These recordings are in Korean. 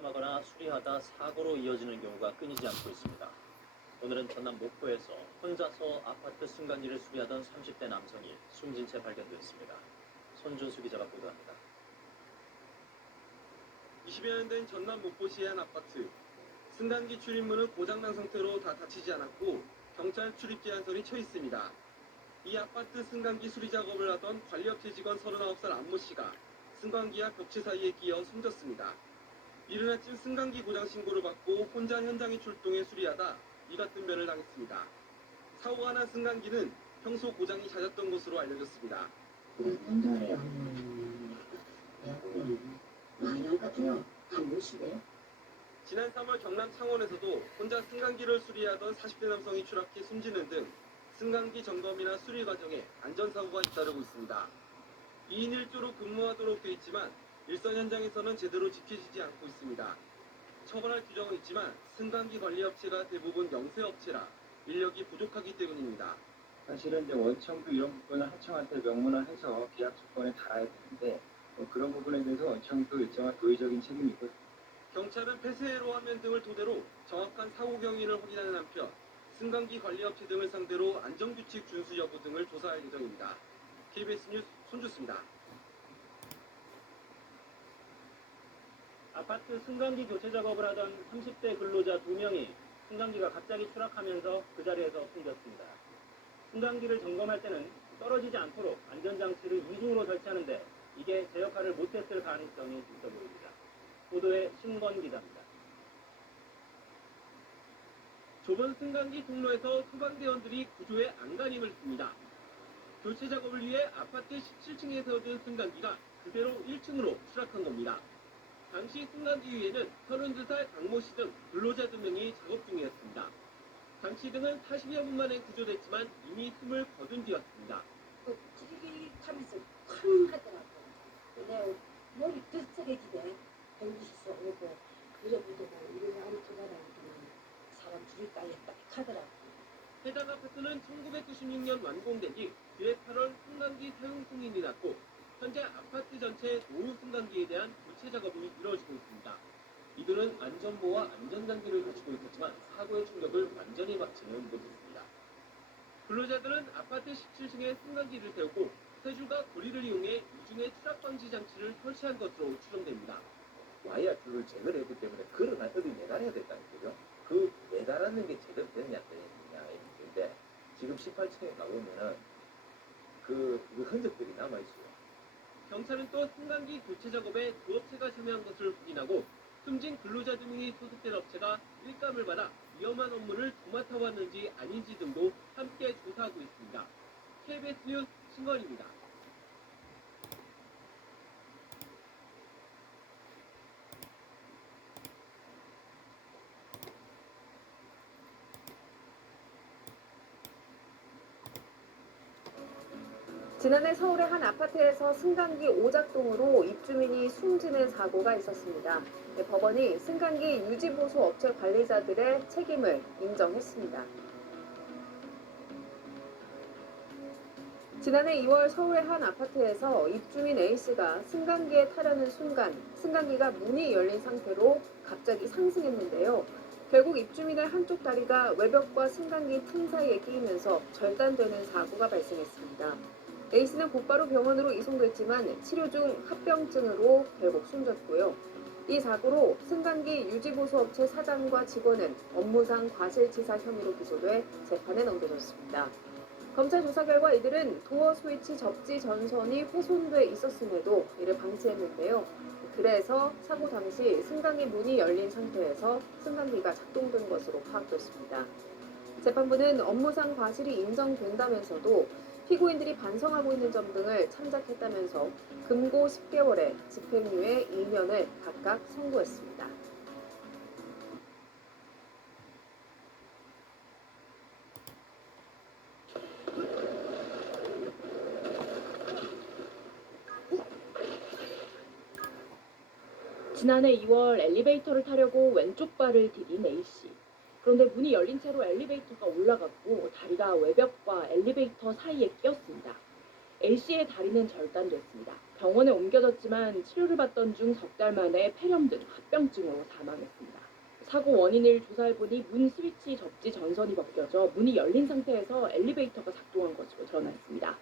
점검하거나 수리하다 사고로 이어지는 경우가 끊이지 않고 있습니다. 오늘은 전남 목포에서 혼자서 아파트 승강기를 수리하던 30대 남성이 숨진 채 발견됐습니다. 손준수 기자가 보도합니다. 20여 년 된 전남 목포시의 한 아파트. 승강기 출입문은 고장난 상태로 다 닫히지 않았고 경찰 출입 제한선이 쳐 있습니다. 이 아파트 승강기 수리 작업을 하던 관리업체 직원 39살 안모 씨가 승강기와 벽체 사이에 끼어 숨졌습니다. 이른 아침 승강기 고장 신고를 받고 혼자 현장에 출동해 수리하다 이 같은 변을 당했습니다. 사고가 난 승강기는 평소 고장이 잦았던 것으로 알려졌습니다. 혼자예요. 마냥 같아요. 안 보시게. 지난 3월 경남 창원에서도 혼자 승강기를 수리하던 40대 남성이 추락해 숨지는 등 승강기 점검이나 수리 과정에 안전사고가 잇따르고 있습니다. 2인 1조로 근무하도록 돼 있지만 일선 현장에서는 제대로 지켜지지 않고 있습니다. 처벌할 규정은 있지만 승강기 관리 업체가 대부분 영세업체라 인력이 부족하기 때문입니다. 사실은 이제 원청도 이런 부분을 하청한테 명문화 해서 계약 조건에 달아야 되는데 그런 부분에 대해서 원청도 일정한 도의적인 책임이 있고 경찰은 폐쇄로 화면 등을 토대로 정확한 사고 경위를 확인하는 한편 승강기 관리업체 등을 상대로 안전규칙 준수 여부 등을 조사할 예정입니다. KBS 뉴스 손주수입니다. 아파트 승강기 교체 작업을 하던 30대 근로자 2명이 승강기가 갑자기 추락하면서 그 자리에서 숨졌습니다. 승강기를 점검할 때는 떨어지지 않도록 안전장치를 이중으로 설치하는데 이게 제 역할을 못했을 가능성이 있어 보입니다. 보도에 신권 기자입니다. 좁은 승강기 통로에서 소방대원들이 구조에 안간힘을 씁니다. 교체 작업을 위해 아파트 17층에 세워진 승강기가 그대로 1층으로 추락한 겁니다. 당시 승강기 위에는 32살 강모 씨 등 근로자 2명이 작업 중이었습니다. 강 씨 등은 40여 분 만에 구조됐지만 이미 숨을 거둔 뒤였습니다. 찌릿하면서 쾅 하더라고. 근데 머리 뜨뜻해지대. 뱅기시서 오고 그래부터고 이런 아무튼 사람 줄이까지 딱 하더라고. 해당 아파트는 1996년 완공된 뒤 뒤에 8월 승강기 사용 승인이 났고 현재 아파트 전체 노후 승강기에 대한 교체 작업이 이루어지고 있습니다. 이들은 안전보와 안전장비를 갖추고 있었지만 사고의 충격을 완전히 받지는 못했습니다. 근로자들은 아파트 17층에 승강기를 세우고 세 줄과 고리를 이용해 이중에 추락 방지 장치를 설치한 것으로 추정됩니다. 와이어 줄을 제거를 했기 때문에 그걸 어디 매달아야 됐다는 거죠. 그 매달았는 게 제대로 됐냐 안 됐냐의 문제인데 지금 18층에 가보면은 그 흔적들이 남아있어요. 경찰은 또 승강기 교체 작업에 두 업체가 참여한 것을 확인하고 숨진 근로자 등이 소속된 업체가 일감을 받아 위험한 업무를 도맡아왔는지 아닌지 등도 함께 조사하고 있습니다. KBS 뉴스 신건입니다. 지난해 서울의 한 아파트에서 승강기 오작동으로 입주민이 숨지는 사고가 있었습니다. 법원이 승강기 유지보수 업체 관리자들의 책임을 인정했습니다. 지난해 2월 서울의 한 아파트에서 입주민 A씨가 승강기에 타려는 순간 승강기가 문이 열린 상태로 갑자기 상승했는데요. 결국 입주민의 한쪽 다리가 외벽과 승강기 틈 사이에 끼이면서 절단되는 사고가 발생했습니다. A씨는 곧바로 병원으로 이송됐지만 치료 중 합병증으로 결국 숨졌고요. 이 사고로 승강기 유지보수업체 사장과 직원은 업무상 과실치사 혐의로 기소돼 재판에 넘겨졌습니다. 검찰 조사 결과 이들은 도어 스위치 접지 전선이 훼손돼 있었음에도 이를 방치했는데요. 그래서 사고 당시 승강기 문이 열린 상태에서 승강기가 작동된 것으로 파악됐습니다. 재판부는 업무상 과실이 인정된다면서도 피고인들이 반성하고 있는 점 등을 참작했다면서 금고 10개월에 집행유예 2년을 각각 선고했습니다. 지난해 2월 엘리베이터를 타려고 왼쪽 발을 디딘 A씨. 그런데 문이 열린 채로 엘리베이터가 올라갔고 다리가 외벽과 엘리베이터 사이에 끼었습니다. A씨의 다리는 절단됐습니다. 병원에 옮겨졌지만 치료를 받던 중 석 달 만에 폐렴 등 합병증으로 사망했습니다. 사고 원인을 조사해보니 문 스위치 접지 전선이 벗겨져 문이 열린 상태에서 엘리베이터가 작동한 것으로 드러났습니다.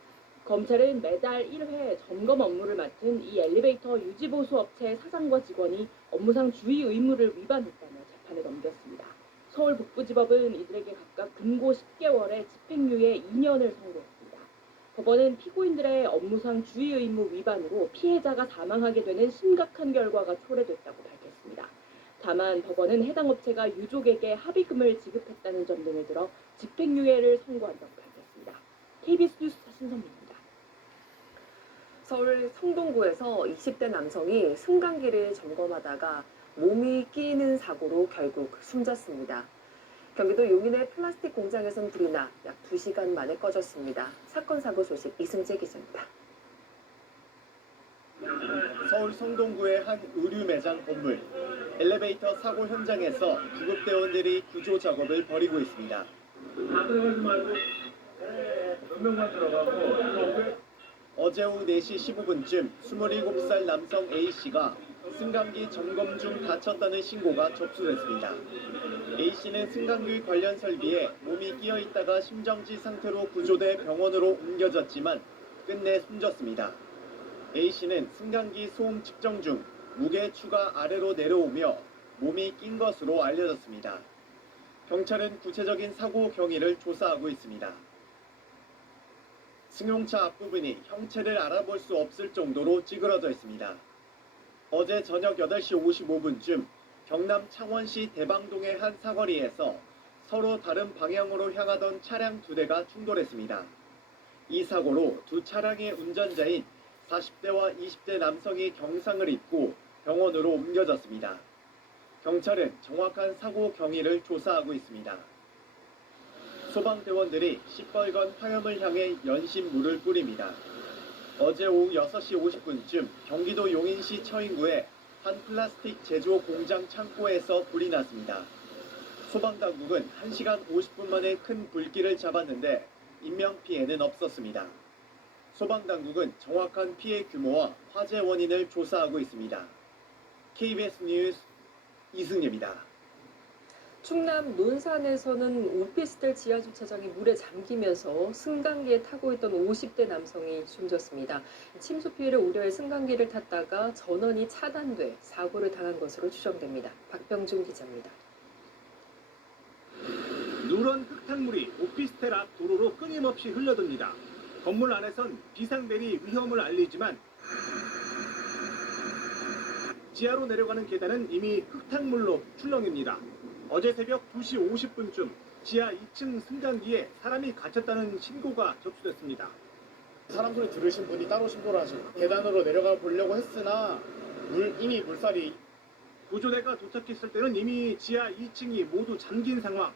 검찰은 매달 1회 점검 업무를 맡은 이 엘리베이터 유지보수 업체 사장과 직원이 업무상 주의 의무를 위반했다며 재판에 넘겼습니다. 서울 북부지법은 이들에게 각각 금고 10개월에 집행유예 2년을 선고했습니다. 법원은 피고인들의 업무상 주의 의무 위반으로 피해자가 사망하게 되는 심각한 결과가 초래됐다고 밝혔습니다. 다만 법원은 해당 업체가 유족에게 합의금을 지급했다는 점 등을 들어 집행유예를 선고한다고 밝혔습니다. KBS 뉴스 신선미입니다. 서울 성동구에서 20대 남성이 승강기를 점검하다가 몸이 끼이는 사고로 결국 숨졌습니다. 경기도 용인의 플라스틱 공장에선 불이 나 약 2시간 만에 꺼졌습니다. 사건 사고 소식 이승재 기자입니다. 서울 성동구의 한 의류 매장 건물. 엘리베이터 사고 현장에서 구급대원들이 구조 작업을 벌이고 있습니다. 어제 오후 4시 15분쯤 27살 남성 A씨가 승강기 점검 중 다쳤다는 신고가 접수됐습니다. A씨는 승강기 관련 설비에 몸이 끼어 있다가 심정지 상태로 구조돼 병원으로 옮겨졌지만 끝내 숨졌습니다. A씨는 승강기 소음 측정 중 무게 추가 아래로 내려오며 몸이 낀 것으로 알려졌습니다. 경찰은 구체적인 사고 경위를 조사하고 있습니다. 승용차 앞부분이 형체를 알아볼 수 없을 정도로 찌그러져 있습니다. 어제 저녁 8시 55분쯤 경남 창원시 대방동의 한 사거리에서 서로 다른 방향으로 향하던 차량 2대가 충돌했습니다. 이 사고로 두 차량의 운전자인 40대와 20대 남성이 경상을 입고 병원으로 옮겨졌습니다. 경찰은 정확한 사고 경위를 조사하고 있습니다. 소방대원들이 시뻘건 화염을 향해 연신물을 뿌립니다. 어제 오후 6시 50분쯤 경기도 용인시 처인구의 한 플라스틱 제조 공장 창고에서 불이 났습니다. 소방당국은 1시간 50분 만에 큰 불길을 잡았는데 인명피해는 없었습니다. 소방당국은 정확한 피해 규모와 화재 원인을 조사하고 있습니다. KBS 뉴스 이승재입니다. 충남 논산에서는 오피스텔 지하주차장이 물에 잠기면서 승강기에 타고 있던 50대 남성이 숨졌습니다. 침수 피해를 우려해 승강기를 탔다가 전원이 차단돼 사고를 당한 것으로 추정됩니다. 박병준 기자입니다. 누런 흙탕물이 오피스텔 앞 도로로 끊임없이 흘러듭니다. 건물 안에선 비상벨이 위험을 알리지만 지하로 내려가는 계단은 이미 흙탕물로 출렁입니다. 어제 새벽 2시 50분쯤 지하 2층 승강기에 사람이 갇혔다는 신고가 접수됐습니다. 사람 소리 들으신 분이 따로 신고를 하시고 계단으로 내려가 보려고 했으나 이미 물살이 구조대가 도착했을 때는 이미 지하 2층이 모두 잠긴 상황.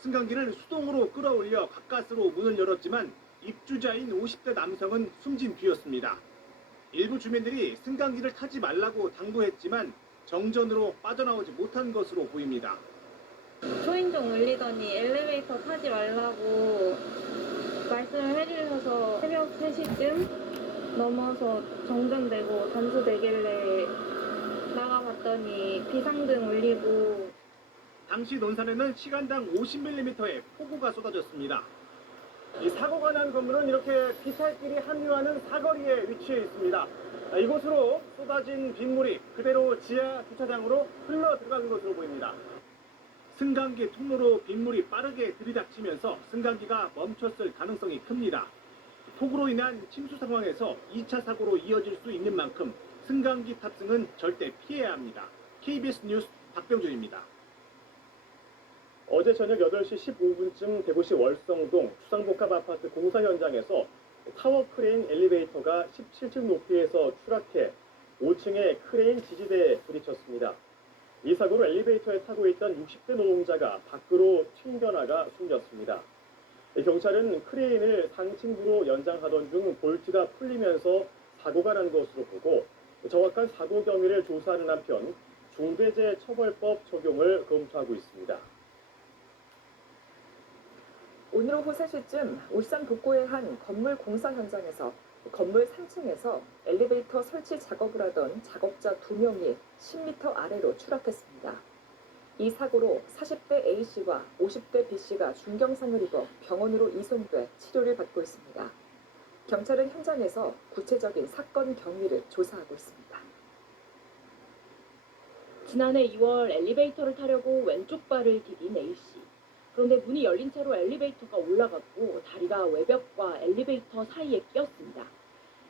승강기를 수동으로 끌어올려 가까스로 문을 열었지만 입주자인 50대 남성은 숨진 뒤였습니다. 일부 주민들이 승강기를 타지 말라고 당부했지만 정전으로 빠져나오지 못한 것으로 보입니다. 초인종 울리더니 엘리베이터 타지 말라고 말씀을 해주셔서 새벽 3시쯤 넘어서 정전되고 단수되길래 나가봤더니 비상등 울리고 당시 논산에는 시간당 50mm의 폭우가 쏟아졌습니다. 이 사고가 난 건물은 이렇게 피살길이 합류하는 사거리에 위치해 있습니다. 이곳으로 쏟아진 빗물이 그대로 지하 주차장으로 흘러 들어간 것으로 보입니다. 승강기 통로로 빗물이 빠르게 들이닥치면서 승강기가 멈췄을 가능성이 큽니다. 폭우로 인한 침수 상황에서 2차 사고로 이어질 수 있는 만큼 승강기 탑승은 절대 피해야 합니다. KBS 뉴스 박병준입니다. 어제 저녁 8시 15분쯤 대구시 월성동 주상복합아파트 공사 현장에서 타워 크레인 엘리베이터가 17층 높이에서 추락해 5층에 크레인 지지대에 부딪혔습니다. 이 사고로 엘리베이터에 타고 있던 60대 노동자가 밖으로 튕겨나가 숨졌습니다. 경찰은 크레인을 상층부로 연장하던 중 볼트가 풀리면서 사고가 난 것으로 보고 정확한 사고 경위를 조사하는 한편 중대재 처벌법 적용을 검토하고 있습니다. 오늘 오후 3시쯤 울산 북구의 한 건물 공사 현장에서 건물 3층에서 엘리베이터 설치 작업을 하던 작업자 2명이 10m 아래로 추락했습니다. 이 사고로 40대 A씨와 50대 B씨가 중경상을 입어 병원으로 이송돼 치료를 받고 있습니다. 경찰은 현장에서 구체적인 사건 경위를 조사하고 있습니다. 지난해 2월 엘리베이터를 타려고 왼쪽 발을 디딘 A씨. 그런데 문이 열린 채로 엘리베이터가 올라갔고 다리가 외벽과 엘리베이터 사이에 끼었습니다.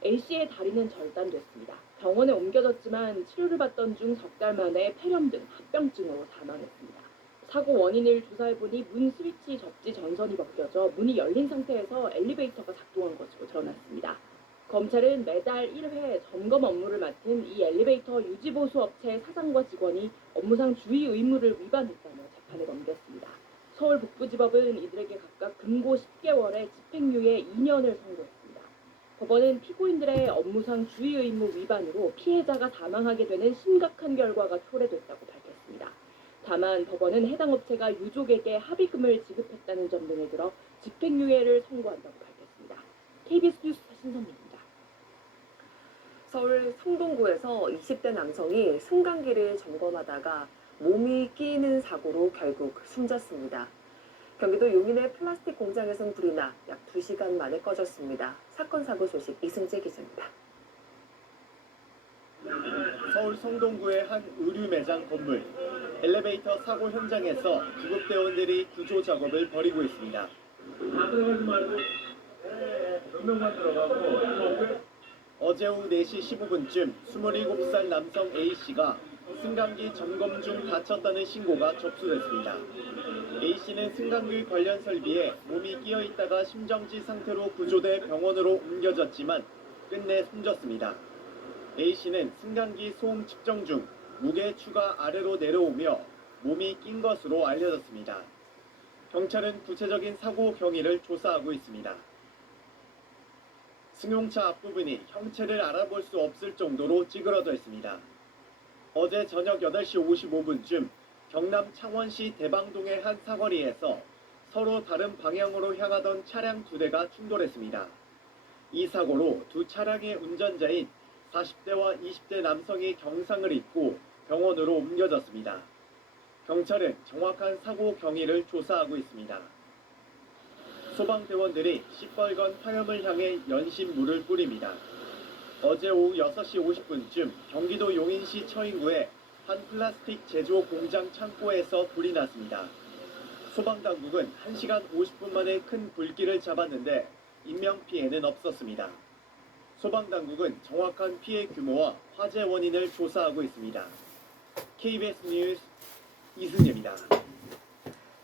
A씨의 다리는 절단됐습니다. 병원에 옮겨졌지만 치료를 받던 중 석 달 만에 폐렴 등 합병증으로 사망했습니다. 사고 원인을 조사해보니 문 스위치 접지 전선이 벗겨져 문이 열린 상태에서 엘리베이터가 작동한 것으로 드러났습니다. 검찰은 매달 1회 점검 업무를 맡은 이 엘리베이터 유지보수 업체 사장과 직원이 업무상 주의 의무를 위반했다며 재판에 넘겼습니다. 서울 북부지법은 이들에게 각각 금고 10개월에 집행유예 2년을 선고했습니다. 법원은 피고인들의 업무상 주의 의무 위반으로 피해자가 사망하게 되는 심각한 결과가 초래됐다고 밝혔습니다. 다만 법원은 해당 업체가 유족에게 합의금을 지급했다는 점 등을 들어 집행유예를 선고한다고 밝혔습니다. KBS 뉴스 신선미입니다. 서울 성동구에서 20대 남성이 승강기를 점검하다가 몸이 끼이는 사고로 결국 숨졌습니다. 경기도 용인의 플라스틱 공장에선 불이 나 약 2시간 만에 꺼졌습니다. 사건 사고 소식 이승재 기자입니다. 서울 성동구의 한 의류 매장 건물. 엘리베이터 사고 현장에서 구급대원들이 구조 작업을 벌이고 있습니다. 어제 오후 4시 15분쯤 27살 남성 A씨가 승강기 점검 중 다쳤다는 신고가 접수됐습니다. A씨는 승강기 관련 설비에 몸이 끼어 있다가 심정지 상태로 구조돼 병원으로 옮겨졌지만 끝내 숨졌습니다. A씨는 승강기 소음 측정 중 무게 추가 아래로 내려오며 몸이 낀 것으로 알려졌습니다. 경찰은 구체적인 사고 경위를 조사하고 있습니다. 승용차 앞부분이 형체를 알아볼 수 없을 정도로 찌그러져 있습니다. 어제 저녁 8시 55분쯤 경남 창원시 대방동의 한 사거리에서 서로 다른 방향으로 향하던 차량 2대가 충돌했습니다. 이 사고로 두 차량의 운전자인 40대와 20대 남성이 경상을 입고 병원으로 옮겨졌습니다. 경찰은 정확한 사고 경위를 조사하고 있습니다. 소방대원들이 시뻘건 화염을 향해 연신물을 뿌립니다. 어제 오후 6시 50분쯤 경기도 용인시 처인구의 한 플라스틱 제조 공장 창고에서 불이 났습니다. 소방당국은 1시간 50분 만에 큰 불길을 잡았는데 인명피해는 없었습니다. 소방당국은 정확한 피해 규모와 화재 원인을 조사하고 있습니다. KBS 뉴스 이승재입니다.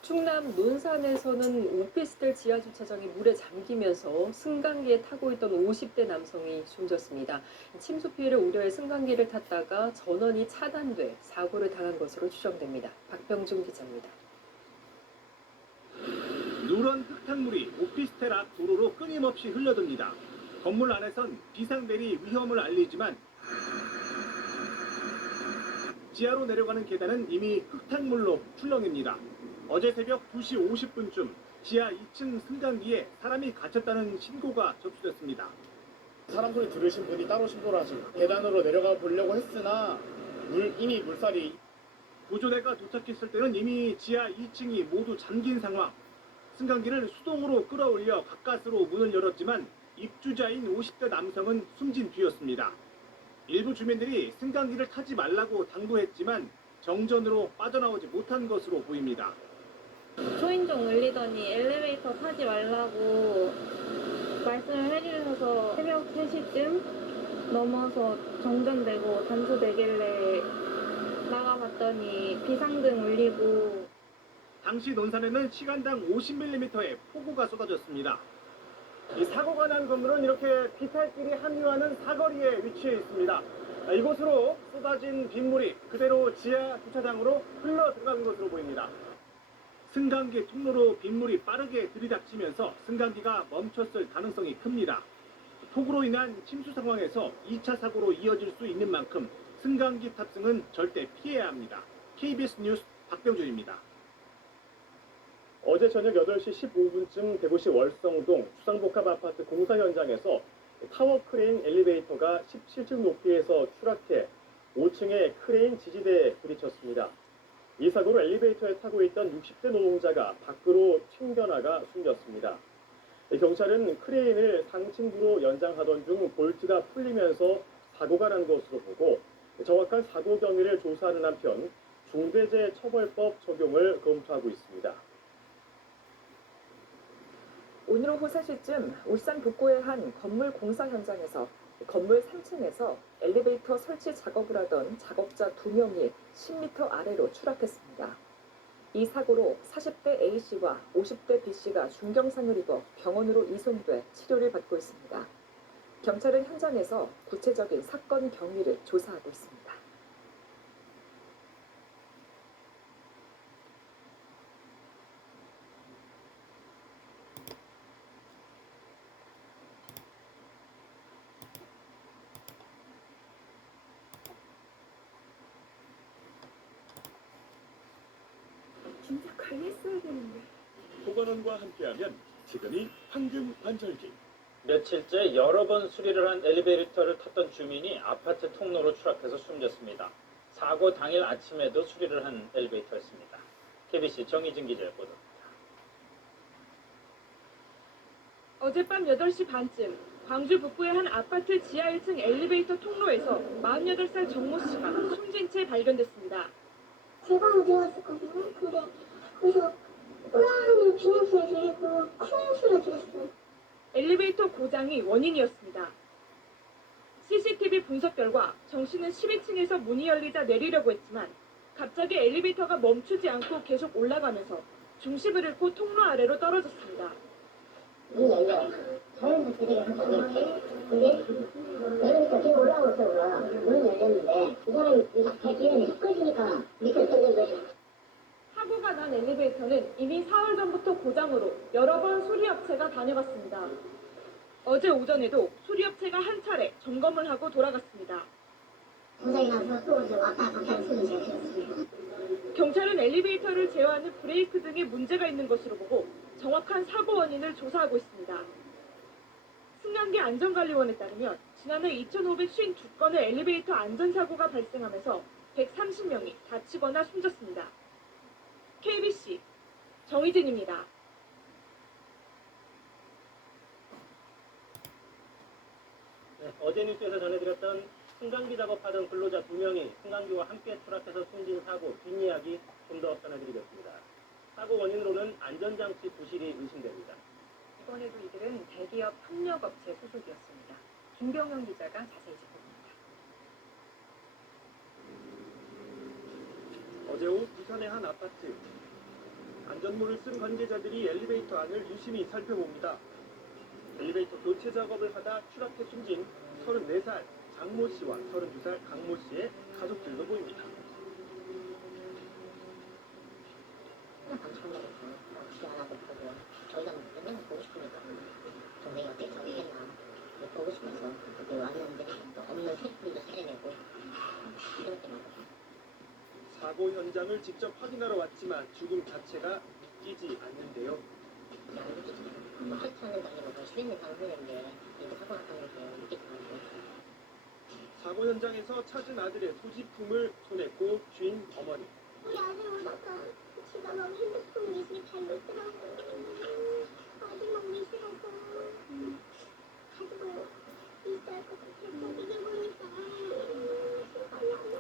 충남 논산에서는 오피스텔 지하주차장이 물에 잠기면서 승강기에 타고 있던 50대 남성이 숨졌습니다. 침수 피해를 우려해 승강기를 탔다가 전원이 차단돼 사고를 당한 것으로 추정됩니다. 박병준 기자입니다. 누런 흙탕물이 오피스텔 앞 도로로 끊임없이 흘러듭니다. 건물 안에선 비상벨이 위험을 알리지만 지하로 내려가는 계단은 이미 흙탕물로 출렁입니다. 어제 새벽 2시 50분쯤 지하 2층 승강기에 사람이 갇혔다는 신고가 접수됐습니다. 사람 소리 들으신 분이 따로 신고를 하시고 계단으로 내려가 보려고 했으나 이미 물살이 구조대가 도착했을 때는 이미 지하 2층이 모두 잠긴 상황. 승강기를 수동으로 끌어올려 가까스로 문을 열었지만 입주자인 50대 남성은 숨진 뒤였습니다. 일부 주민들이 승강기를 타지 말라고 당부했지만 정전으로 빠져나오지 못한 것으로 보입니다. 초인종 울리더니 엘리베이터 타지 말라고 말씀을 해주셔서 새벽 3시쯤 넘어서 정전되고 단수되길래 나가봤더니 비상등 울리고 당시 논산에는 시간당 50mm의 폭우가 쏟아졌습니다. 이 사고가 난 건물은 이렇게 비탈길이 합류하는 사거리에 위치해 있습니다. 이곳으로 쏟아진 빗물이 그대로 지하 주차장으로 흘러 들어간 것으로 보입니다. 승강기 통로로 빗물이 빠르게 들이닥치면서 승강기가 멈췄을 가능성이 큽니다. 폭우로 인한 침수 상황에서 2차 사고로 이어질 수 있는 만큼 승강기 탑승은 절대 피해야 합니다. KBS 뉴스 박병준입니다. 어제 저녁 8시 15분쯤 대구시 월성동 주상복합 아파트 공사 현장에서 타워 크레인 엘리베이터가 17층 높이에서 추락해 5층의 크레인 지지대에 부딪혔습니다. 이 사고로 엘리베이터에 타고 있던 60대 노동자가 밖으로 튕겨나가 숨졌습니다. 경찰은 크레인을 상층부로 연장하던 중 볼트가 풀리면서 사고가 난 것으로 보고 정확한 사고 경위를 조사하는 한편 중대재해처벌법 적용을 검토하고 있습니다. 오늘 오후 3시쯤 울산 북구의 한 건물 공사 현장에서 건물 3층에서 엘리베이터 설치 작업을 하던 작업자 2명이 10m 아래로 추락했습니다. 이 사고로 40대 A씨와 50대 B씨가 중경상을 입어 병원으로 이송돼 치료를 받고 있습니다. 경찰은 현장에서 구체적인 사건 경위를 조사하고 있습니다. 진짜 관리했어야 되는데. 보건원과 함께하면 지금이 황금 반절기. 며칠째 여러 번 수리를 한 엘리베이터를 탔던 주민이 아파트 통로로 추락해서 숨졌습니다. 사고 당일 아침에도 수리를 한 엘리베이터였습니다. KBC 정희진 기자의 보도입니다. 어젯밤 8시 반쯤 광주 북구의 한 아파트 지하 1층 엘리베이터 통로에서 48살 정모 씨가 숨진 채 발견됐습니다. 제가 어디 왔었거든요. 근데 거기서 으아하는 비명소리 들리고 큰 소리가 들렸어요. 엘리베이터 고장이 원인이었습니다. CCTV 분석 결과 정 씨는 12층에서 문이 열리자 내리려고 했지만 갑자기 엘리베이터가 멈추지 않고 계속 올라가면서 중심을 잃고 통로 아래로 떨어졌습니다. 문이 열려. 자연스럽게 하고 근데 엘리베이터 계속 올라오고 있어. 문이 열렸는데 이 사람이 대기에 툭 꺼지니까 밑에 떨어진 거죠. 사고가 난 엘리베이터는 이미 사흘 전부터 고장으로 여러 번 수리업체가 다녀갔습니다. 어제 오전에도 수리업체가 한 차례 점검을 하고 돌아갔습니다. 고장이 나서 또 왔다 갔다 하는 소리 제가 들었습니다. 경찰은 엘리베이터를 제어하는 브레이크 등에 문제가 있는 것으로 보고 정확한 사고 원인을 조사하고 있습니다. 승강기 안전관리원에 따르면 지난해 2,552건의 엘리베이터 안전사고가 발생하면서 130명이 다치거나 숨졌습니다. KBC 정희진입니다. 네, 어제 뉴스에서 전해드렸던 승강기 작업하던 근로자 2명이 승강기와 함께 추락해서 숨진 사고 뒷이야기 좀 더 전해드리겠습니다. 사고 원인으로는 안전장치 부실이 의심됩니다. 이번에도 이들은 대기업 협력업체 소속이었습니다. 김병영 기자가 자세히 짚어봅니다. 어제 오후 부산의 한 아파트. 안전모를 쓴 관계자들이 엘리베이터 안을 유심히 살펴봅니다. 엘리베이터 교체 작업을 하다 추락해 숨진 34살 장모 씨와 32살 강모 씨의 가족들도 보입니다. 저희가 맨날 보고 싶으니까 동생이 어떻게 작업했나 보고 싶어서 그때 왔는데 또 없는 세트도 살려내고 이럴 때마다 사고 현장을 직접 확인하러 왔지만 죽음 자체가 믿기지 않는데요. 안 믿기지. 설치하는 게 아니고 쉬는 장소인데 이렇게 사고 났다는 게 믿기지 않고. 사고 현장에서 찾은 아들의 소지품을 손했고 주인 어머니. 우리 아들 오다가 지가 막 핸드폰 미술 잘못더라고. 아들 막 미술하고 가지고 있어야 할 것 같아서 이게 보니까 신발이 안 나.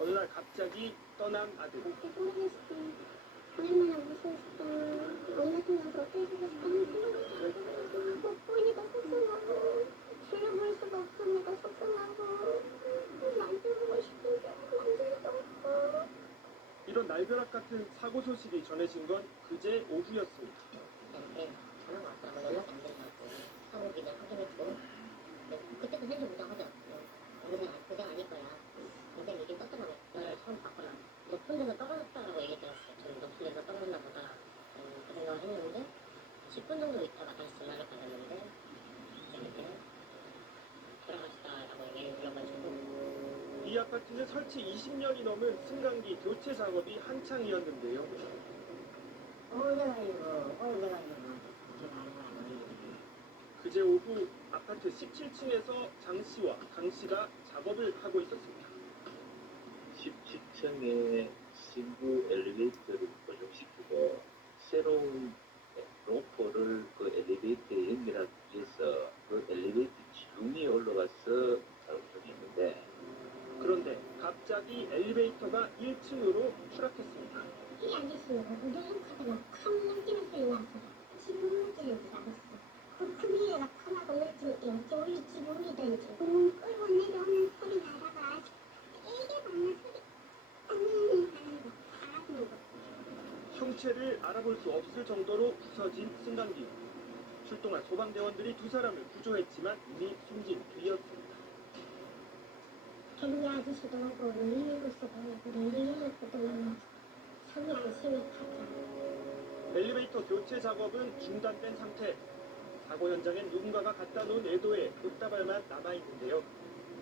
어느 날 갑자기 떠난 아들. 그때 모르겠어. 얼마나 무서웠어. 엄마 생각을 어떻게 해주고 싶어 하는 생각이 들고 못 보니까 속상하고 돌려볼 수가 없으니까 속상하고 만져보고 싶은데 만질 수도 없고. 이런 날벼락 같은 사고 소식이 전해진 건 그제 오후였습니다. 네, 전화가 왔더라고. 연락이 안 된다고. 사고 기자 확인했고 그때도 현재 무장하죠. 그게 아닐 거야. 근데 이게 떴더라고요. 처음 봤구나. 높은 데서 떨어졌다고 얘기 들었어요. 저는 높은 데서 떨어졌나 보다 그 생각을 했는데 10분 정도 있다가 다시 전화를 받았는데 이제 돌아가시다라고 얘기를 들어가지고. 이 아파트는 설치 20년이 넘은 승강기 교체 작업이 한창이었는데요. 그제 오후 아파트 17층에서 장 씨와 강 씨가 작업을 하고 있었습니다. 17층에 신규 엘리베이터를 고정시키고 새로운 로퍼를 그 엘리베이터에 연결하기 위해서 그 엘리베이터 지붕 위에 올라가서 작업 중이었는데 그런데 갑자기 엘리베이터가 1층으로 추락했습니다. 이 아저씨가 우연하다가 큰 넘기는 소리 나서 지붕 문제를 잡았어. 그 크기가 크나고 넓지게 저희 지붕이든지 구멍 끌고 내려오는 소리 나다가 되게 많은 소리 하는 거. 형체를 알아볼 수 없을 정도로 부서진 승강기. 출동한 소방대원들이 두 사람을 구조했지만 이미 숨진 뒤였습니다. 경비 아저씨도 오고 릴링부스도 릴링해놓고도 성이 안 쉬니까 엘리베이터 교체 작업은 중단된 상태. 사고 현장엔 누군가가 갖다 놓은 애도에 꽃다발만 남아있는데요.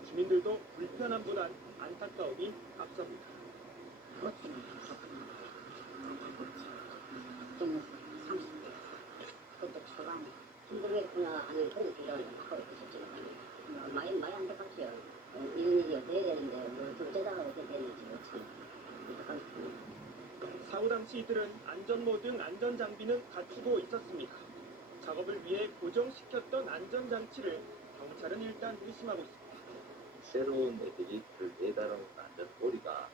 주민들도 불편함보단 안타까움이 앞섭니다. 좀 30대 그때 초반에 힘들겠구나 하는 그런 생각을 하고 있었죠. 많이 안타깝지요. 이런 일이 돼야 되는데 뭘 둘째다가 이렇게 되는지 참 안타깝습니다. 사고 당시 이들은 안전모 등 안전장비는 갖추고 있었습니다. 작업을 위해 고정시켰던 안전장치를 경찰은 일단 의심하고 있습니다. 새로운 엘리베이터를 내다놓은 안전고리가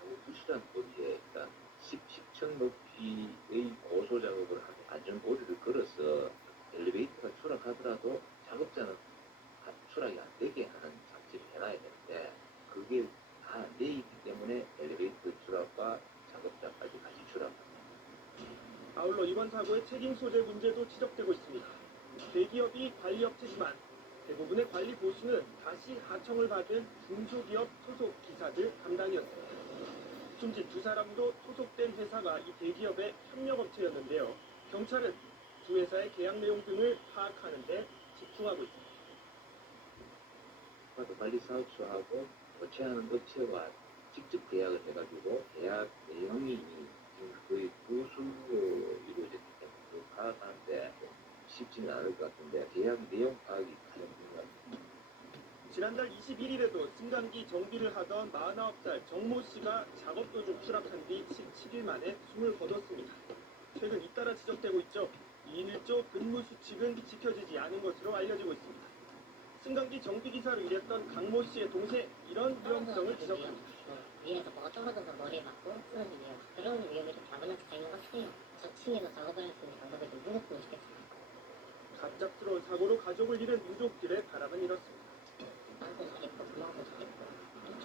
너무 부실한 고리에 일단 10층 높이의 고소 작업을 하고 안전고리를 걸어서 엘리베이터가 추락하더라도 작업자는 추락이 안 되게 하는 장치를 해놔야 되는데 그게 다 안 돼 있기 때문에 엘리베이터 추락과 작업자까지 같이 추락합니다. 아울러 이번 사고의 책임 소재 문제도 지적되고 있습니다. 대기업이 관리업체지만 대부분의 관리 보수는 다시 하청을 받은 중소기업 소속 기사들 담당이었습니다. 숨진 두 사람도 소속된 회사가 이 대기업의 협력업체였는데요. 경찰은 두 회사의 계약 내용 등을 파악하는 데 집중하고 있습니다. 관리사업소하고 교체하는 업체와 직접 계약을 해가지고 계약 내용이 지금 거의 부수로 이루어졌기 때문에 그걸 파악하는데 쉽지는 않을 것 같은데 계약 내용 파악이 가장 중요합니다. 지난달 21일에도 승강기 정비를 하던 49살 정모 씨가 작업 도중 추락한 뒤 17일 만에 숨을 거뒀습니다. 최근 잇따라 지적되고 있죠. 2인 1조 근무 수칙은 지켜지지 않은 것으로 알려지고 있습니다. 승강기 정비 기사로 일했던 강모 씨의 동생 이런 위험성을 지적합니다. 위에서 뭐가 떨어져서 머리에 맞고 쓰러진 위험 그런 위험이 좀 작은 것 같아요. 저층에서 작업을 할 수 있는 방법이 좀 생겼으면 좋겠습니다. 갑작스러운 사고로 가족을 잃은 유족들의 바람은 이렇습니다. 나한테 잘했고 부모한테 잘했고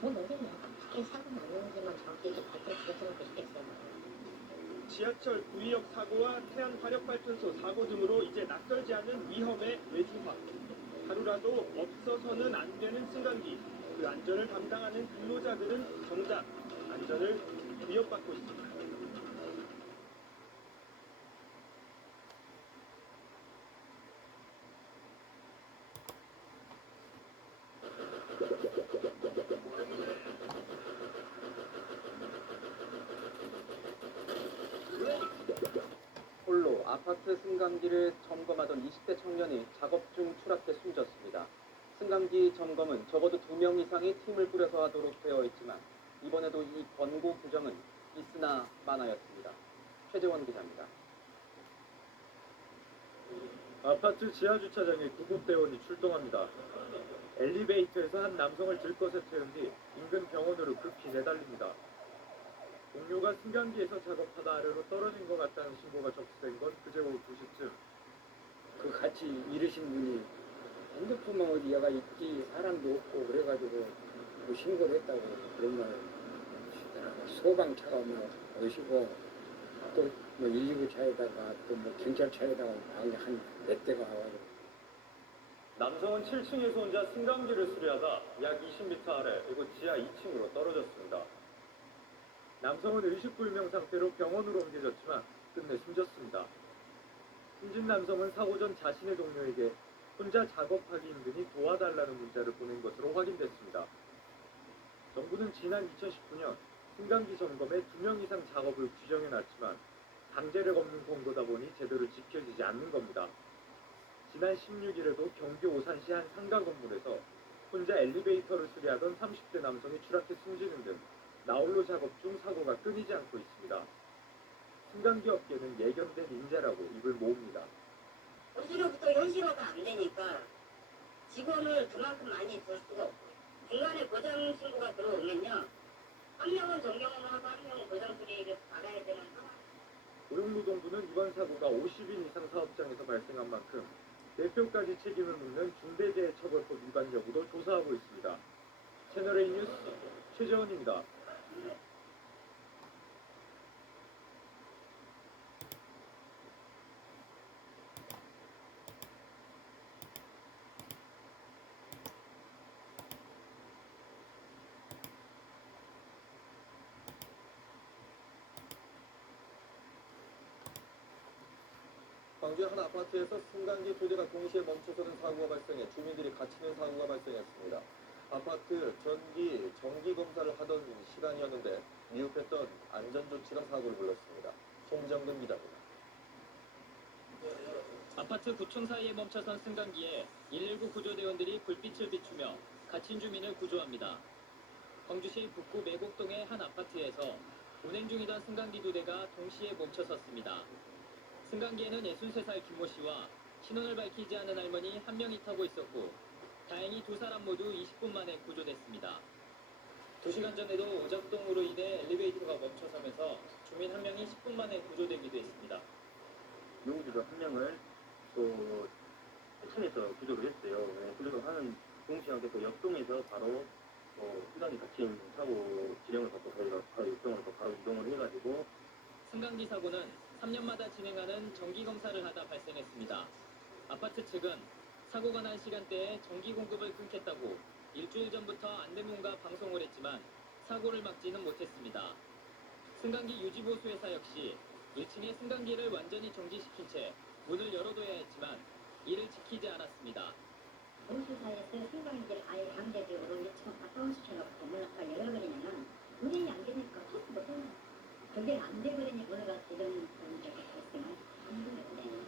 좋은 동생이야. 크게 사고는 안 나오지만 정확히 좀 발전 그랬으면 좋겠어요. 지하철 구의역 사고와 태안 화력발전소 사고 등으로 이제 낯설지 않은 위험의 외주화. 하루라도 없어서는 안 되는 승강기. 그 안전을 담당하는 근로자들은 정작 안전을 위협받고 있습니다. 홀로 아파트 승강기를 점검하던 20대 청년이 작업 중 추락해 숨졌습니다. 승강기 점검은 적어도 2명 이상이 팀을 꾸려서 하도록 되어 있지만 이번에도 이 권고 규정은 있으나 마나였습니다. 최재원 기자입니다. 아파트 지하주차장에 구급대원이 출동합니다. 엘리베이터에서 한 남성을 들것에 태운 뒤 인근 병원으로 급히 내달립니다. 동료가 승강기에서 작업하다 아래로 떨어진 것 같다는 신고가 접수된 건 그제 오후 2시쯤. 그 같이 일하신 분이 핸드폰만 어디 얘가 있지 사람도 없고 그래가지고 그 신고를 했다고 그런 말 하시더라고요. 소방차가 뭐 오시고 또 뭐 119 차에다가 또 뭐 경찰차에다가 한 몇 대가 와가지고 남성은 7층에서 혼자 승강기를 수리하다 약 20m 아래 이곳 지하 2층으로 떨어졌습니다. 남성은 의식불명 상태로 병원으로 옮겨졌지만 끝내 숨졌습니다. 숨진 남성은 사고 전 자신의 동료에게 혼자 작업하기 힘드니 도와달라는 문자를 보낸 것으로 확인됐습니다. 정부는 지난 2019년 승강기 점검에 2명 이상 작업을 규정해놨지만 강제력 없는 공고다 보니 제대로 지켜지지 않는 겁니다. 지난 16일에도 경기 오산시 한 상가 건물에서 혼자 엘리베이터를 수리하던 30대 남성이 추락해 숨지는 등 나홀로 작업 중 사고가 끊이지 않고 있습니다. 승강기 업계는 예견된 인재라고 입을 모읍니다. 어디로부터 현실화가 안 되니까 직원을 그만큼 많이 둘 수가 없고 중간에 고장 신고가 들어오면요 한 명은 점검을 하고 한 명은 고장 수리를 받아야 되는 상황. 고용노동부는 이번 사고가 50인 이상 사업장에서 발생한 만큼 대표까지 책임을 묻는 중대재해처벌법 위반 여부도 조사하고 있습니다. 채널A 뉴스 최재원입니다. 광주의 한 아파트에서 승강기 두 대가 동시에 멈춰서는 사고가 발생해 주민들이 갇히는 사고가 발생했습니다. 아파트 정기 검사를 하던 시간이었는데 미흡했던 안전조치가 사고를 불렀습니다. 송정근 기자입니다. 아파트 9층 사이에 멈춰선 승강기에 119 구조대원들이 불빛을 비추며 갇힌 주민을 구조합니다. 광주시 북구 매곡동의 한 아파트에서 운행 중이던 승강기 두 대가 동시에 멈춰섰습니다. 승강기에는 63살 김모 씨와 신원을 밝히지 않은 할머니 한 명이 타고 있었고 다행히 두 사람 모두 20분 만에 구조됐습니다. 2시간 전에도 오작동으로 인해 엘리베이터가 멈춰서면서 주민 한 명이 10분 만에 구조되기도 했습니다. 노구주도 한 명을 또 해천에서 구조를 했어요. 구조를 하는 동시에 그 옆동에서 바로 수단이 갇힌 사고 지령을 받고 저희가 바로 옆동으로 바로 이동을 해가지고 승강기 사고는 3년마다 진행하는 정기검사를 하다 발생했습니다. 아파트 측은 사고가 난 시간대에 전기 공급을 끊겠다고 일주일 전부터 안내문과 방송을 했지만 사고를 막지는 못했습니다. 승강기 유지보수 회사 역시 1층의 승강기를 완전히 정지시킨 채 문을 열어둬야 했지만 이를 지키지 않았습니다. 보수사에서 승강기를 아예 강제적으로 1층 다운시켜놓고 문을 열어버리면은 운행이 안 되니까 타지 못해요. 그게 안 돼버리니 우리가 이런 문제가 발생을 하는 거예요.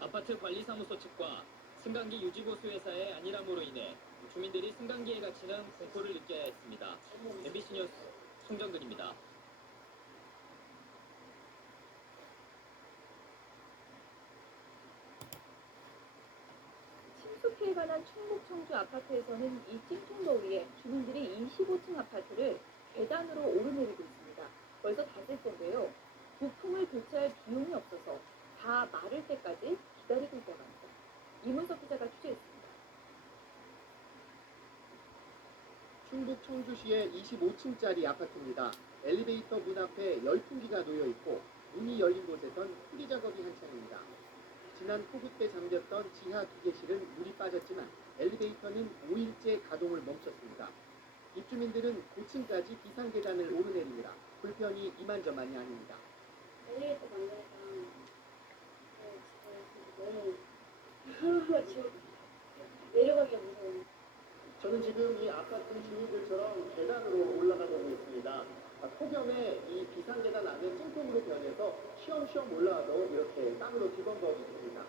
아파트 관리사무소 측과 승강기 유지보수 회사의 안일함으로 인해 주민들이 승강기에 갇히는 공포를 느껴야 했습니다. MBC 뉴스 송정근입니다. 침수 피해가 난 충북 청주 아파트에서는 이 찜통로 위에 주민들이 25층 아파트를 계단으로 오르내리고 있습니다. 벌써 닷새째인데요. 부품을 교체할 비용이 없어서 다 마를 때까지 기다리고 있다고 합니다. 이문석 기자가 취재했습니다. 충북 청주시의 25층짜리 아파트입니다. 엘리베이터 문 앞에 열풍기가 놓여 있고 문이 열린 곳에선 수리 작업이 한창입니다. 지난 폭우 때 잠겼던 지하 기계실은 물이 빠졌지만 엘리베이터는 5일째 가동을 멈췄습니다. 입주민들은 고층까지 비상계단을 오르내립니다. 불편이 이만저만이 아닙니다. 엘리베이터 만들어서 너무 지금 내려가기가 무서워요. 저는 지금 이 아파트 주민들처럼 계단으로 올라가고 있습니다. 폭염에 이 비상계단 안에 찜통으로 변해서 쉬엄쉬엄 올라와도 이렇게 땀으로 뒤범벅이 됩니다.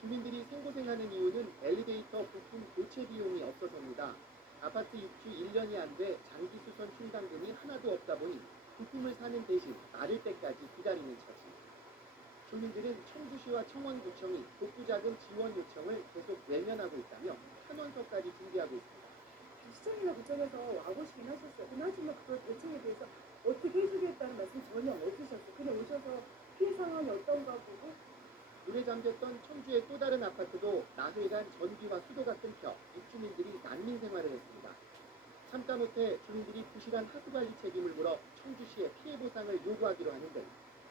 주민들이 생고생하는 이유는 엘리베이터 부품 교체 비용이 없어서입니다. 아파트 입주 1년이 안 돼 장기 수선 충당금이 하나도 없다 보니 부품을 사는 대신 마를 때까지 기다리는 처지. 주민들은 청주시와 청원구청이 복구자금 지원 요청을 계속 외면하고 있다며 탄원서까지 준비하고 있습니다. 시청이나 구청에서 와보시긴 하셨어요. 그나저나 그걸 대책에 대해서 어떻게 해주겠다는 말씀 전혀 없으셨어요. 그냥 오셔서 피해 상황이 어떤가 보고. 물에 잠겼던 청주의 또 다른 아파트도 나흘간 전기와 수도가 끊겨 입주민들이 난민 생활을 했습니다. 참다 못해 주민들이 부실한 하수관리 책임을 물어 청주시에 피해 보상을 요구하기로 하는데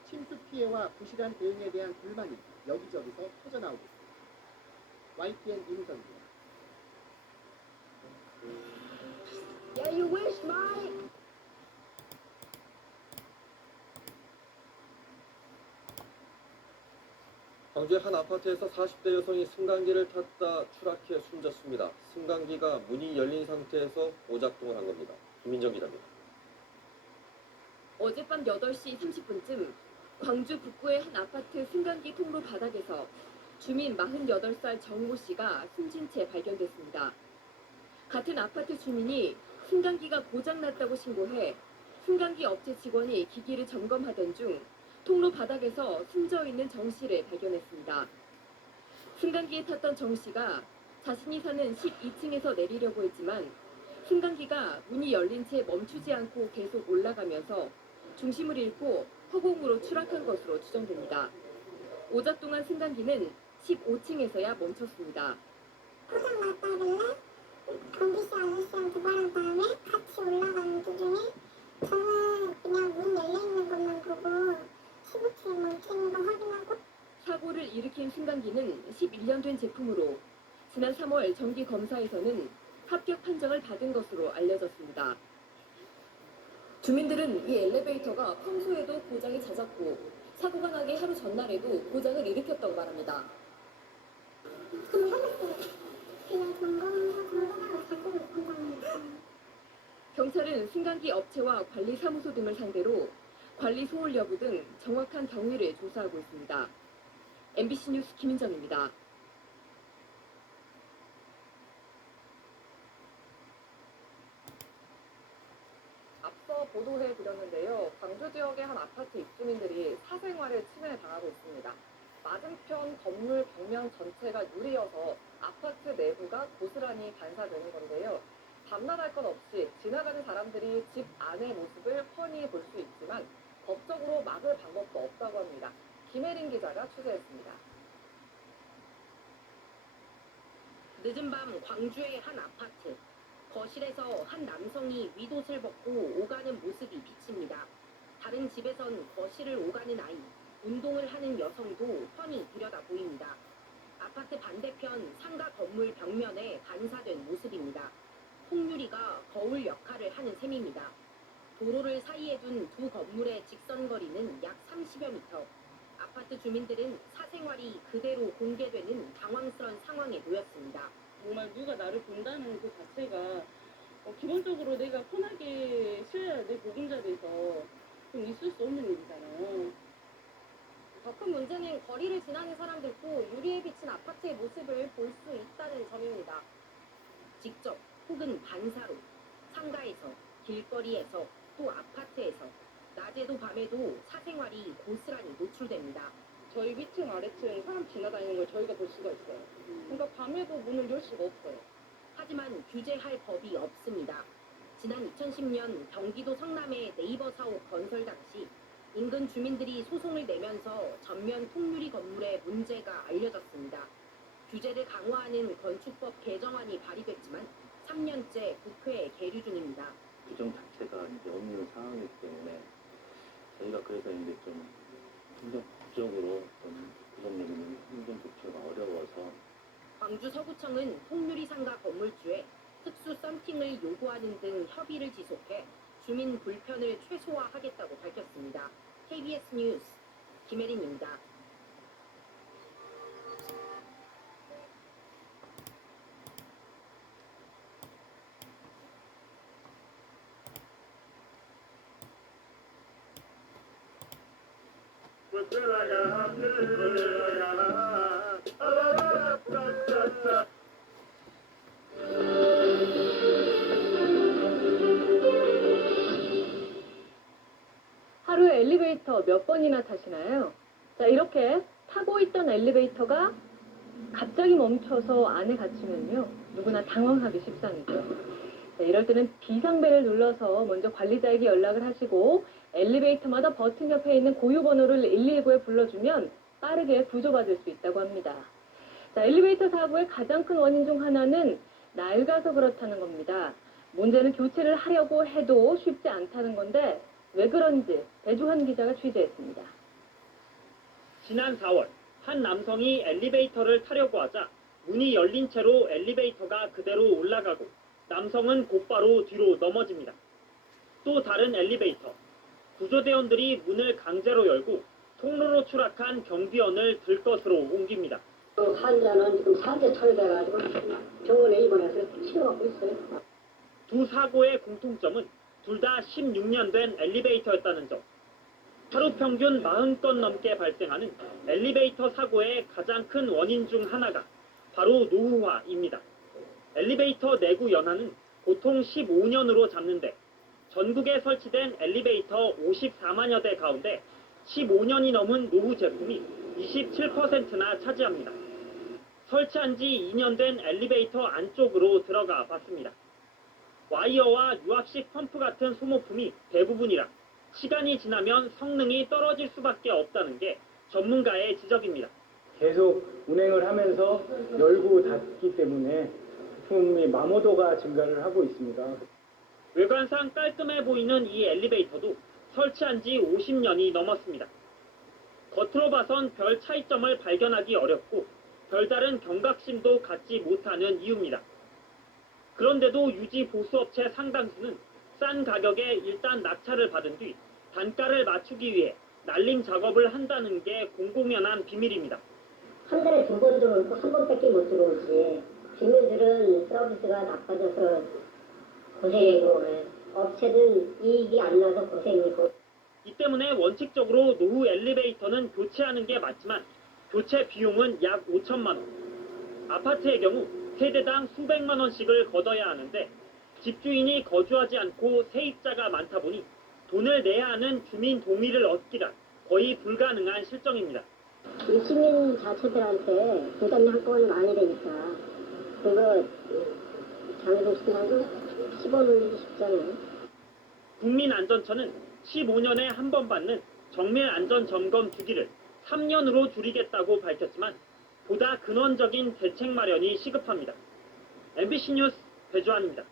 침수 피해와 부실한 대응에 대한 불만이 여기저기서 터져나오고 있습니다. YTN 임성입니다. Yeah, you wish, Mike. 광주의 한 아파트에서 40대 여성이 승강기를 탔다 추락해 숨졌습니다. 승강기가 문이 열린 상태에서 오작동을 한 겁니다. 김민정 기자입니다. 어젯밤 8시 30분쯤 광주 북구의 한 아파트 승강기 통로 바닥에서 주민 48살 정모 씨가 숨진 채 발견됐습니다. 같은 아파트 주민이 승강기가 고장났다고 신고해 승강기 업체 직원이 기기를 점검하던 중 통로 바닥에서 숨져 있는 정 씨를 발견했습니다. 승강기에 탔던 정 씨가 자신이 사는 12층에서 내리려고 했지만 승강기가 문이 열린 채 멈추지 않고 계속 올라가면서 중심을 잃고 허공으로 추락한 것으로 추정됩니다. 오작 동안 승강기는 15층에서야 멈췄습니다. 고장났다길래 경비씨 아저씨한테 말한 다음에 같이 올라가는 도중에 저는 그냥 문 열려있는 것만 보고 15층에 멈추는 거 확인하고 사고를 일으킨 승강기는 11년 된 제품으로 지난 3월 정기 검사에서는 합격 판정을 받은 것으로 알려졌습니다. 주민들은 이 엘리베이터가 평소에도 고장이 잦았고 사고가 나기 하루 전날에도 고장을 일으켰다고 말합니다. 그냥 점검하고 자꾸 못한답니다. 경찰은 승강기 업체와 관리사무소 등을 상대로 관리 소홀 여부 등 정확한 경위를 조사하고 있습니다. MBC 뉴스 김인정입니다. 앞서 보도해드렸는데요. 광주 지역의 한 아파트 입주민들이 사생활을 침해당하고 있습니다. 맞은편 건물 벽면 전체가 유리여서 아파트 내부가 고스란히 반사되는 건데요. 밤낮 할 것 없이 지나가는 사람들이 집 안의 모습을 훤히 볼 수 있지만 법적으로 막을 방법도 없다고 합니다. 김혜린 기자가 취재했습니다. 늦은 밤 광주의 한 아파트. 거실에서 한 남성이 윗옷을 벗고 오가는 모습이 비칩니다. 다른 집에선 거실을 오가는 아이, 운동을 하는 여성도 훤히 들여다 보입니다. 아파트 반대편 상가 건물 벽면에 반사된 모습입니다. 통유리가 거울 역할을 하는 셈입니다. 도로를 사이에 둔 두 건물의 직선 거리는 약 30여 미터. 아파트 주민들은 사생활이 그대로 공개되는 당황스런 상황에 놓였습니다. 정말 누가 나를 본다는 그 자체가 기본적으로 내가 편하게 쉬어야 내 보금자리에서 좀 있을 수 없는 일이잖아요. 더 큰 문제는 거리를 지나는 사람들도 유리에 비친 아파트의 모습을 볼 수 있다는 점입니다. 직접 혹은 반사로 상가에서, 길거리에서, 또 아파트에서 낮에도 밤에도 사생활이 고스란히 노출됩니다. 저희 위층 아래층 사람 지나다니는 걸 저희가 볼 수가 있어요. 그러니까 밤에도 문을 열 수가 없어요. 하지만 규제할 법이 없습니다. 지난 2010년 경기도 성남의 네이버 사옥 건설 당시 인근 주민들이 소송을 내면서 전면 통유리 건물의 문제가 알려졌습니다. 규제를 강화하는 건축법 개정안이 발의됐지만 3년째 국회에 계류 중입니다. 규정 자체가 이제 없는 상황이기 때문에 저희가 그래서 이제 좀 행정적으로 좀 규정 내리는 행정 조치가 어려워서 광주 서구청은 통유리 상가 건물주에 특수 썬팅을 요구하는 등 협의를 지속해 주민 불편을 최소화하겠다고 밝혔습니다. KBS 뉴스 김혜린입니다. 하루에 엘리베이터 몇 번이나 타시나요? 자, 이렇게 타고 있던 엘리베이터가 갑자기 멈춰서 안에 갇히면요. 누구나 당황하기 십상이죠. 자, 이럴 때는 비상벨을 눌러서 먼저 관리자에게 연락을 하시고 엘리베이터마다 버튼 옆에 있는 고유 번호를 119에 불러주면 빠르게 구조받을 수 있다고 합니다. 자, 엘리베이터 사고의 가장 큰 원인 중 하나는 낡아서 그렇다는 겁니다. 문제는 교체를 하려고 해도 쉽지 않다는 건데 왜 그런지 배주환 기자가 취재했습니다. 지난 4월 한 남성이 엘리베이터를 타려고 하자 문이 열린 채로 엘리베이터가 그대로 올라가고 남성은 곧바로 뒤로 넘어집니다. 또 다른 엘리베이터. 구조대원들이 문을 강제로 열고 통로로 추락한 경비원을 들것으로 옮깁니다. 환자는 지금 산재 처리돼가지고 병원에 입원해서 치료받고 있어요. 두 사고의 공통점은 둘 다 16년 된 엘리베이터였다는 점. 하루 평균 40건 넘게 발생하는 엘리베이터 사고의 가장 큰 원인 중 하나가 바로 노후화입니다. 엘리베이터 내구 연한은 보통 15년으로 잡는데 전국에 설치된 엘리베이터 54만여 대 가운데 15년이 넘은 노후 제품이 27%나 차지합니다. 설치한 지 2년 된 엘리베이터 안쪽으로 들어가 봤습니다. 와이어와 유압식 펌프 같은 소모품이 대부분이라 시간이 지나면 성능이 떨어질 수밖에 없다는 게 전문가의 지적입니다. 계속 운행을 하면서 열고 닫기 때문에 부품의 마모도가 증가를 하고 있습니다. 외관상 깔끔해 보이는 이 엘리베이터도 설치한 지 50년이 넘었습니다. 겉으로 봐선 별 차이점을 발견하기 어렵고 별다른 경각심도 갖지 못하는 이유입니다. 그런데도 유지 보수업체 상당수는 싼 가격에 일단 낙찰을 받은 뒤 단가를 맞추기 위해 날림 작업을 한다는 게 공공연한 비밀입니다. 한 달에 2번 들어오고 한 번밖에 못 들어오지. 주민들은 서비스가 나빠져서 고생이고 업체는 이익이 안 나서 고생이고. 이 때문에 원칙적으로 노후 엘리베이터는 교체하는 게 맞지만 교체 비용은 약 5천만 원. 아파트의 경우 세대당 수백만 원씩을 걷어야 하는데 집주인이 거주하지 않고 세입자가 많다 보니 돈을 내야 하는 주민 동의를 얻기란 거의 불가능한 실정입니다. 이 시민 자체들한테 부담이 한꺼번에 많이 되니까 그거 장애동 신하고 10원 올리기 쉽잖아요. 국민안전처는 15년에 한 번 받는 정밀 안전 점검 주기를 3년으로 줄이겠다고 밝혔지만 보다 근원적인 대책 마련이 시급합니다. MBC 뉴스 배주환입니다.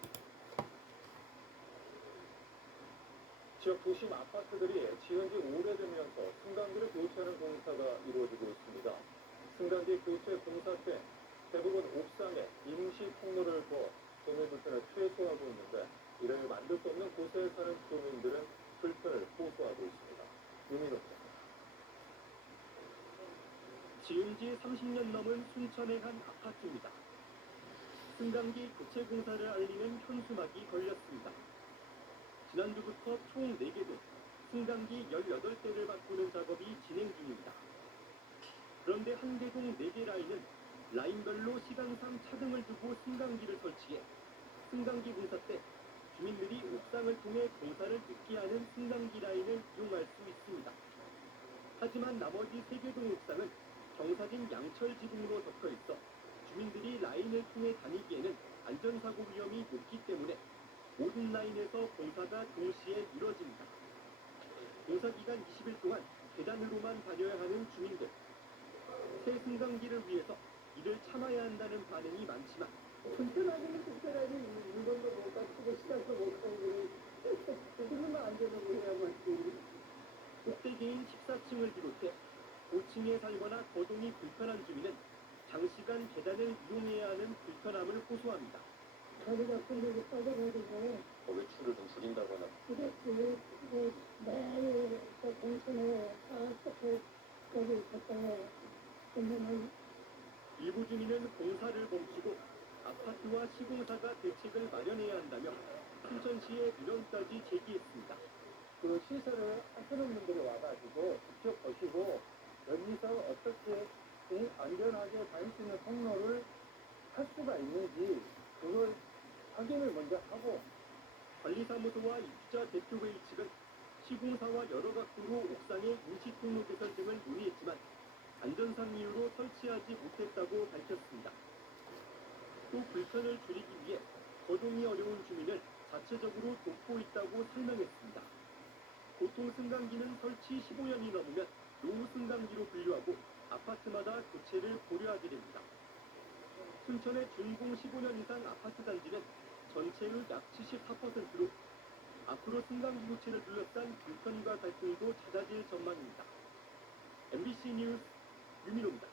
지역 도심 아파트들이 지은 지 오래되면서 승강기를 교체하는 공사가 이루어지고 있습니다. 승강기 교체 공사 때 대부분 옥상에 임시 통로를 둬 도민 불편을 최소화하고 있는데 이를 만들 수 없는 곳에 사는 주민들은 불편을 호소하고 있습니다. 유민호입니다. 지은 지 30년 넘은 순천의 한 아파트입니다. 승강기 교체 공사를 알리는 현수막이 걸렸습니다. 지난주부터 총 4개 등 승강기 18대를 바꾸는 작업이 진행 중입니다. 그런데 한 대동 4개 라인은 라인별로 시간상 차등을 두고 승강기를 설치해 승강기 공사 때 주민들이 옥상을 통해 공사를 늦게 하는 승강기 라인을 이용할 수 있습니다. 하지만 나머지 3개 동 옥상은 경사진 양철 지붕으로 덮여 있어 주민들이 라인을 통해 다니기에는 안전사고 위험이 높기 때문에 모든 라인에서 공사가 동시에 이뤄집니다. 공사 기간 20일 동안 계단으로만 다녀야 하는 주민들. 새 승강기를 위해서 이를 참아야 한다는 반응이 많지만 불편하기는 불편하지 물건도 못 갖추고 시간도 못 가고 그러면 안 된다고 해야만. 꼭대기인 14층을 비롯해 5층에 살거나 거동이 불편한 주민은 장시간 계단을 이용해야 하는 불편함을 호소합니다. 자기가 끌리고 빠져가지고 외출을 좀 줄인다거나 그랬지. 매일 공천에 어떻게 거기 갔다가 그러면 일부 주민은 공사를 멈추고 아파트와 시공사가 대책을 마련해야 한다며 순천시에 민원까지 제기했습니다. 그 시설을 하시는 분들이 와가지고 직접 보시고 여기서 어떻게 안전하게 다닐 수 있는 통로를 할 수가 있는지 그걸 확인을 먼저 하고 관리사무소와 입주자 대표회의 측은 시공사와 여러 각도로 옥상에 임시 통로 개설 등을 논의했지만 안전상 이유로 설치하지 못했다고 밝혔습니다. 또 불편을 줄이기 위해 거동이 어려운 주민을 자체적으로 돕고 있다고 설명했습니다. 보통 승강기는 설치 15년이 넘으면 노후 승강기로 분류하고 아파트마다 교체를 고려하게 됩니다. 순천의 준공 15년 이상 아파트 단지는 전체의 약 74%로 앞으로 승강기 교체를 둘러싼 불편과 갈등도 잦아질 전망입니다. MBC 뉴스 유민호입니다.